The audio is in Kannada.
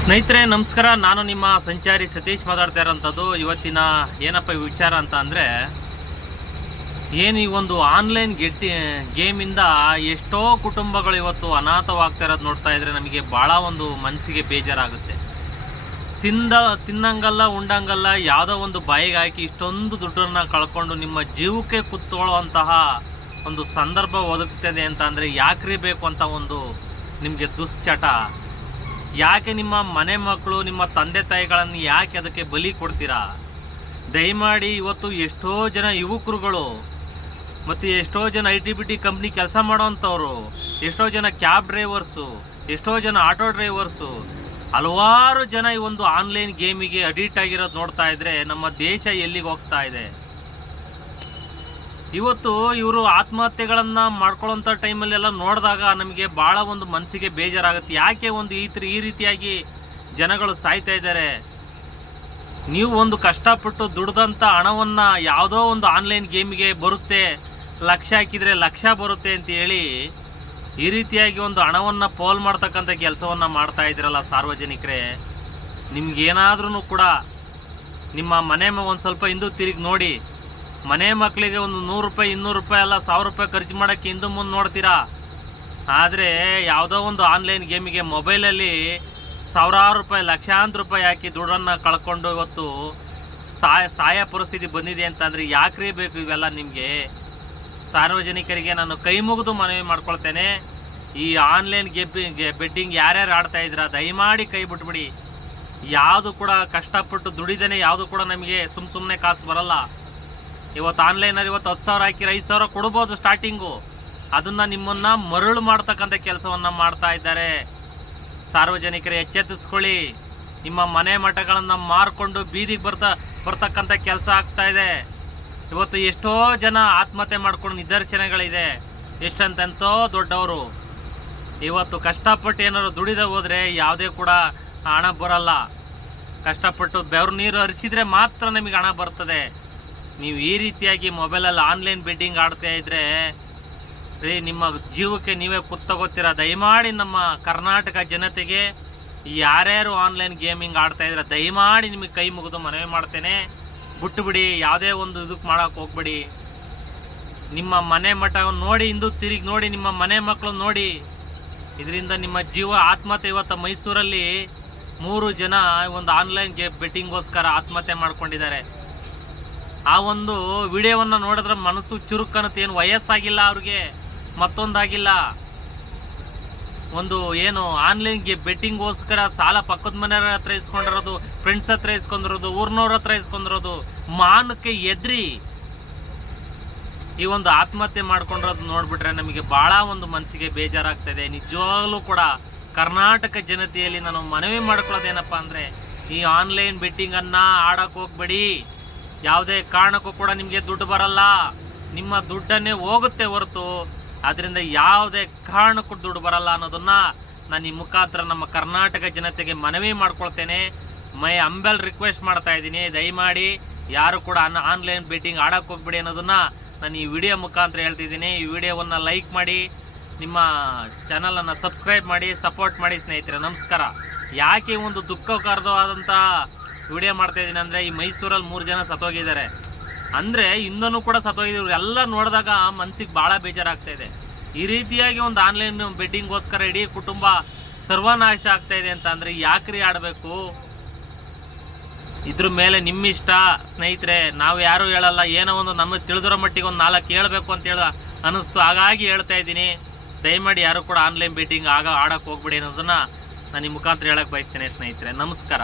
ಸ್ನೇಹಿತರೆ ನಮಸ್ಕಾರ. ನಾನು ನಿಮ್ಮ ಸಂಚಾರಿ ಸತೀಶ್ ಮಾತಾಡ್ತಾ ಇರೋಂಥದ್ದು. ಇವತ್ತಿನ ಏನಪ್ಪ ವಿಚಾರ ಅಂತ ಅಂದರೆ, ಏನು ಈ ಒಂದು ಆನ್ಲೈನ್ ಗೇಮಿಂದ ಎಷ್ಟೋ ಕುಟುಂಬಗಳು ಇವತ್ತು ಅನಾಥವಾಗ್ತಾ ಇರೋದು ನೋಡ್ತಾ ಇದ್ರೆ ನಮಗೆ ಭಾಳ ಒಂದು ಮನಸ್ಸಿಗೆ ಬೇಜಾರಾಗುತ್ತೆ. ತಿನ್ನಂಗಲ್ಲ ಉಂಡಂಗಲ್ಲ ಯಾವುದೋ ಒಂದು ಬಾಯಿಗೆ ಹಾಕಿ ಇಷ್ಟೊಂದು ದುಡ್ಡನ್ನು ಕಳ್ಕೊಂಡು ನಿಮ್ಮ ಜೀವಕ್ಕೆ ಕುತ್ಕೊಳ್ಳುವಂತಹ ಒಂದು ಸಂದರ್ಭ ಒದಗ್ತದೆ ಅಂತ ಅಂದರೆ ಯಾಕ್ರಿ ಬೇಕು ಅಂತ ಒಂದು ನಿಮಗೆ ದುಶ್ಚಟ. ಯಾಕೆ ನಿಮ್ಮ ಮನೆ ಮಕ್ಕಳು ನಿಮ್ಮ ತಂದೆ ತಾಯಿಗಳನ್ನು ಯಾಕೆ ಅದಕ್ಕೆ ಬಲಿ ಕೊಡ್ತೀರಾ? ದಯಮಾಡಿ ಇವತ್ತು ಎಷ್ಟೋ ಜನ ಯುವಕರುಗಳು ಮತ್ತು ಎಷ್ಟೋ ಜನ ITBT ಕಂಪ್ನಿ ಕೆಲಸ ಮಾಡೋವಂಥವ್ರು, ಎಷ್ಟೋ ಜನ ಕ್ಯಾಬ್ ಡ್ರೈವರ್ಸು, ಎಷ್ಟೋ ಜನ ಆಟೋ ಡ್ರೈವರ್ಸು, ಹಲವಾರು ಜನ ಈ ಒಂದು ಆನ್ಲೈನ್ ಗೇಮಿಗೆ ಅಡಿಕ್ಟ್ ಆಗಿರೋದು ನೋಡ್ತಾ ಇದ್ರೆ ನಮ್ಮ ದೇಶ ಎಲ್ಲಿಗೆ ಹೋಗ್ತಾ ಇದೆ. ಇವತ್ತು ಇವರು ಆತ್ಮಹತ್ಯೆಗಳನ್ನು ಮಾಡ್ಕೊಳ್ಳೋಂಥ ಟೈಮಲ್ಲೆಲ್ಲ ನೋಡಿದಾಗ ನಮಗೆ ಭಾಳ ಒಂದು ಮನಸ್ಸಿಗೆ ಬೇಜಾರಾಗುತ್ತೆ. ಯಾಕೆ ಒಂದು ಈ ರೀತಿಯಾಗಿ ಜನಗಳು ಸಾಯ್ತಾ ಇದ್ದಾರೆ? ನೀವು ಒಂದು ಕಷ್ಟಪಟ್ಟು ದುಡ್ದಂಥ ಹಣವನ್ನು ಯಾವುದೋ ಒಂದು ಆನ್ಲೈನ್ ಗೇಮಿಗೆ ಬರುತ್ತೆ, ಲಕ್ಷ ಹಾಕಿದರೆ ಲಕ್ಷ ಬರುತ್ತೆ ಅಂತ ಹೇಳಿ ಈ ರೀತಿಯಾಗಿ ಒಂದು ಹಣವನ್ನು ಪೋಲ್ ಮಾಡ್ತಕ್ಕಂಥ ಕೆಲಸವನ್ನು ಮಾಡ್ತಾ ಇದ್ದೀರಲ್ಲ ಸಾರ್ವಜನಿಕರೇ. ನಿಮ್ಗೇನಾದ್ರೂ ಕೂಡ ನಿಮ್ಮ ಮನೆ ಒಂದು ಸ್ವಲ್ಪ ಹಿಂದೂ ತಿರುಗಿ ನೋಡಿ. ಮನೆ ಮಕ್ಕಳಿಗೆ ಒಂದು 100 ರೂಪಾಯಿ 200 ರೂಪಾಯಿ ಅಲ್ಲ 1000 ರೂಪಾಯಿ ಖರ್ಚು ಮಾಡೋಕ್ಕೆ ಹಿಂದೆ ಮುಂದೆ ನೋಡ್ತೀರಾ. ಆದರೆ ಯಾವುದೋ ಒಂದು ಆನ್ಲೈನ್ ಗೇಮಿಗೆ ಮೊಬೈಲಲ್ಲಿ ಸಾವಿರಾರು ರೂಪಾಯಿ ಲಕ್ಷಾಂತರ ರೂಪಾಯಿ ಹಾಕಿ ದುಡ್ಡನ್ನು ಕಳ್ಕೊಂಡು ಇವತ್ತು ಸಾಯ ಪರಿಸ್ಥಿತಿ ಬಂದಿದೆ ಅಂತಂದರೆ ಯಾಕ್ರಿ ಬೇಕು ಇವೆಲ್ಲ? ನಿಮಗೆ ಸಾರ್ವಜನಿಕರಿಗೆ ನಾನು ಕೈ ಮುಗಿದು ಮನವಿ ಮಾಡ್ಕೊಳ್ತೇನೆ. ಈ ಆನ್ಲೈನ್ ಬೆಟ್ಟಿಂಗ್ ಯಾರ್ಯಾರು ಆಡ್ತಾ ಇದ್ದೀರಾ ದಯಮಾಡಿ ಕೈ ಬಿಟ್ಬಿಡಿ. ಯಾವುದು ಕೂಡ ಕಷ್ಟಪಟ್ಟು ದುಡಿದೇನೆ ಯಾವುದು ಕೂಡ ನಮಗೆ ಸುಮ್ಮನೆ ಕಾಸು ಬರಲ್ಲ. ಇವತ್ತು ಆನ್ಲೈನಲ್ಲಿ ಇವತ್ತು 10,000 ಹಾಕಿರ 5,000 ಕೊಡ್ಬೋದು ಸ್ಟಾರ್ಟಿಂಗು. ಅದನ್ನು ನಿಮ್ಮನ್ನು ಮರಳು ಮಾಡ್ತಕ್ಕಂಥ ಕೆಲಸವನ್ನು ಮಾಡ್ತಾ ಇದ್ದಾರೆ. ಸಾರ್ವಜನಿಕರು ಎಚ್ಚೆತ್ತಿಸ್ಕೊಳ್ಳಿ. ನಿಮ್ಮ ಮನೆ ಮಠಗಳನ್ನು ಮಾರ್ಕೊಂಡು ಬೀದಿಗೆ ಬರ್ತಕ್ಕಂಥ ಕೆಲಸ ಆಗ್ತಾ ಇದೆ. ಇವತ್ತು ಎಷ್ಟೋ ಜನ ಆತ್ಮಹತ್ಯೆ ಮಾಡ್ಕೊಂಡು ನಿದರ್ಶನಗಳಿದೆ. ಎಷ್ಟಂತೆಂತೋ ದೊಡ್ಡವರು ಇವತ್ತು ಕಷ್ಟಪಟ್ಟು ಏನಾದ್ರು ದುಡಿದ ಹೋದರೆ ಯಾವುದೇ ಕೂಡ ಹಣ ಬರಲ್ಲ. ಕಷ್ಟಪಟ್ಟು ಬೆವರು ನೀರು ಹರಿಸಿದರೆ ಮಾತ್ರ ನಮಗೆ ಹಣ ಬರ್ತದೆ. ನೀವು ಈ ರೀತಿಯಾಗಿ ಮೊಬೈಲಲ್ಲಿ ಆನ್ಲೈನ್ ಬೆಟ್ಟಿಂಗ್ ಆಡ್ತಾ ಇದ್ದರೆ ನಿಮ್ಮ ಜೀವಕ್ಕೆ ನೀವೇ ಕುತ್ತಗೋತೀರ. ದಯಮಾಡಿ ನಮ್ಮ ಕರ್ನಾಟಕ ಜನತೆಗೆ ಯಾರ್ಯಾರು ಆನ್ಲೈನ್ ಗೇಮಿಂಗ್ ಆಡ್ತಾ ಇದ್ರೆ ದಯಮಾಡಿ ನಿಮಗೆ ಕೈ ಮುಗಿದು ಮನವಿ ಮಾಡ್ತೇನೆ, ಬಿಟ್ಟುಬಿಡಿ. ಯಾವುದೇ ಒಂದು ಇದಕ್ಕೆ ಮಾಡೋಕ್ಕೆ ಹೋಗ್ಬೇಡಿ. ನಿಮ್ಮ ಮನೆ ಮಠವನ್ನು ನೋಡಿ, ಹಿಂದೂ ತಿರುಗಿ ನೋಡಿ, ನಿಮ್ಮ ಮನೆ ಮಕ್ಕಳು ನೋಡಿ. ಇದರಿಂದ ನಿಮ್ಮ ಜೀವ ಆತ್ಮಹತ್ಯೆ. ಇವತ್ತು ಮೈಸೂರಲ್ಲಿ 3 ಜನ ಒಂದು ಆನ್ಲೈನ್ ಬೆಟ್ಟಿಂಗೋಸ್ಕರ ಆತ್ಮಹತ್ಯೆ ಮಾಡ್ಕೊಂಡಿದ್ದಾರೆ. ಆ ಒಂದು ವಿಡಿಯೋವನ್ನು ನೋಡಿದ್ರೆ ಮನಸ್ಸು ಚುರುಕನ್ನತ್ತೆ. ಏನು ವಯಸ್ಸಾಗಿಲ್ಲ ಅವ್ರಿಗೆ, ಮತ್ತೊಂದಾಗಿಲ್ಲ. ಒಂದು ಏನು ಆನ್ಲೈನ್ ಬೆಟ್ಟಿಂಗೋಸ್ಕರ ಸಾಲ ಪಕ್ಕದ ಮನೆಯವ್ರ ಹತ್ರ ಇಸ್ಕೊಂಡಿರೋದು, ಫ್ರೆಂಡ್ಸ್ ಹತ್ರ ಇಸ್ಕೊಂಡಿರೋದು, ಊರಿನವ್ರ ಹತ್ರ ಇಸ್ಕೊಂಡಿರೋದು, ಮಾನಕ್ಕೆ ಎದ್ರಿ ಈ ಒಂದು ಆತ್ಮಹತ್ಯೆ ಮಾಡ್ಕೊಂಡಿರೋದು ನೋಡ್ಬಿಟ್ರೆ ನಮಗೆ ಭಾಳ ಒಂದು ಮನಸ್ಸಿಗೆ ಬೇಜಾರಾಗ್ತದೆ. ನಿಜವಾಗ್ಲೂ ಕೂಡ ಕರ್ನಾಟಕ ಜನತೆಯಲ್ಲಿ ನಾನು ಮನವಿ ಮಾಡ್ಕೊಳ್ಳೋದೇನಪ್ಪ ಅಂದರೆ, ಈ ಆನ್ಲೈನ್ ಬೆಟ್ಟಿಂಗನ್ನು ಆಡೋಕ್ಕೆ ಹೋಗ್ಬೇಡಿ. ಯಾವುದೇ ಕಾರಣಕ್ಕೂ ಕೂಡ ನಿಮಗೆ ದುಡ್ಡು ಬರಲ್ಲ. ನಿಮ್ಮ ದುಡ್ಡನ್ನೇ ಹೋಗುತ್ತೆ ಹೊರತು ಅದರಿಂದ ಯಾವುದೇ ಕಾರಣಕ್ಕೂ ದುಡ್ಡು ಬರಲ್ಲ ಅನ್ನೋದನ್ನು ನಾನು ಈ ಮುಖಾಂತರ ನಮ್ಮ ಕರ್ನಾಟಕ ಜನತೆಗೆ ಮನವಿ ಮಾಡ್ಕೊಳ್ತೇನೆ. ಮೈ ಅಂಬೆಲ್ ರಿಕ್ವೆಸ್ಟ್ ಮಾಡ್ತಾ ಇದ್ದೀನಿ. ದಯಮಾಡಿ ಯಾರು ಕೂಡ ಆನ್ಲೈನ್ ಬೆಟ್ಟಿಂಗ್ ಆಡೋಕ್ಕೆ ಹೋಗ್ಬೇಡಿ ಅನ್ನೋದನ್ನು ನಾನು ಈ ವಿಡಿಯೋ ಮುಖಾಂತರ ಹೇಳ್ತಿದ್ದೀನಿ. ಈ ವಿಡಿಯೋವನ್ನು ಲೈಕ್ ಮಾಡಿ, ನಿಮ್ಮ ಚಾನಲನ್ನು ಸಬ್ಸ್ಕ್ರೈಬ್ ಮಾಡಿ, ಸಪೋರ್ಟ್ ಮಾಡಿ ಸ್ನೇಹಿತರೆ. ನಮಸ್ಕಾರ. ಯಾಕೆ ಒಂದು ದುಃಖಕರವಾದಂಥ ವಿಡಿಯೋ ಮಾಡ್ತಾಯಿದ್ದೀನಿ ಅಂದರೆ, ಈ ಮೈಸೂರಲ್ಲಿ 3 ಜನ ಸತ್ತೋಗಿದ್ದಾರೆ ಅಂದರೆ ಇಂದನೂ ಕೂಡ ಸತ್ತೋಗಿದ್ರು. ಎಲ್ಲ ನೋಡಿದಾಗ ಮನಸ್ಸಿಗೆ ಭಾಳ ಬೇಜಾರಾಗ್ತಾಯಿದೆ. ಈ ರೀತಿಯಾಗಿ ಒಂದು ಆನ್ಲೈನ್ ಬೆಟ್ಟಿಂಗೋಸ್ಕರ ಇಡೀ ಕುಟುಂಬ ಸರ್ವನಾಶ ಆಗ್ತಾಯಿದೆ ಅಂತ ಅಂದರೆ ಯಾಕ್ರಿ ಆಡಬೇಕು? ಇದ್ರ ಮೇಲೆ ನಿಮ್ಮಿಷ್ಟ ಸ್ನೇಹಿತರೆ. ನಾವು ಯಾರೂ ಹೇಳಲ್ಲ. ಏನೋ ಒಂದು ನಮಗೆ ತಿಳಿದಿರೋ ಮಟ್ಟಿಗೆ ಒಂದು 4 ಹೇಳಬೇಕು ಅಂತೇಳಿ ಅನ್ನಿಸ್ತು, ಹಾಗಾಗಿ ಹೇಳ್ತಾ ಇದ್ದೀನಿ. ದಯಮಾಡಿ ಯಾರು ಕೂಡ ಆನ್ಲೈನ್ ಬೆಟ್ಟಿಂಗ್ ಆಡೋಕ್ಕೆ ಹೋಗ್ಬಿಡಿ ಅನ್ನೋದನ್ನು ನಾನು ಈ ಮುಖಾಂತರ ಹೇಳಕ್ಕೆ ಬಯಸ್ತೇನೆ ಸ್ನೇಹಿತರೆ. ನಮಸ್ಕಾರ.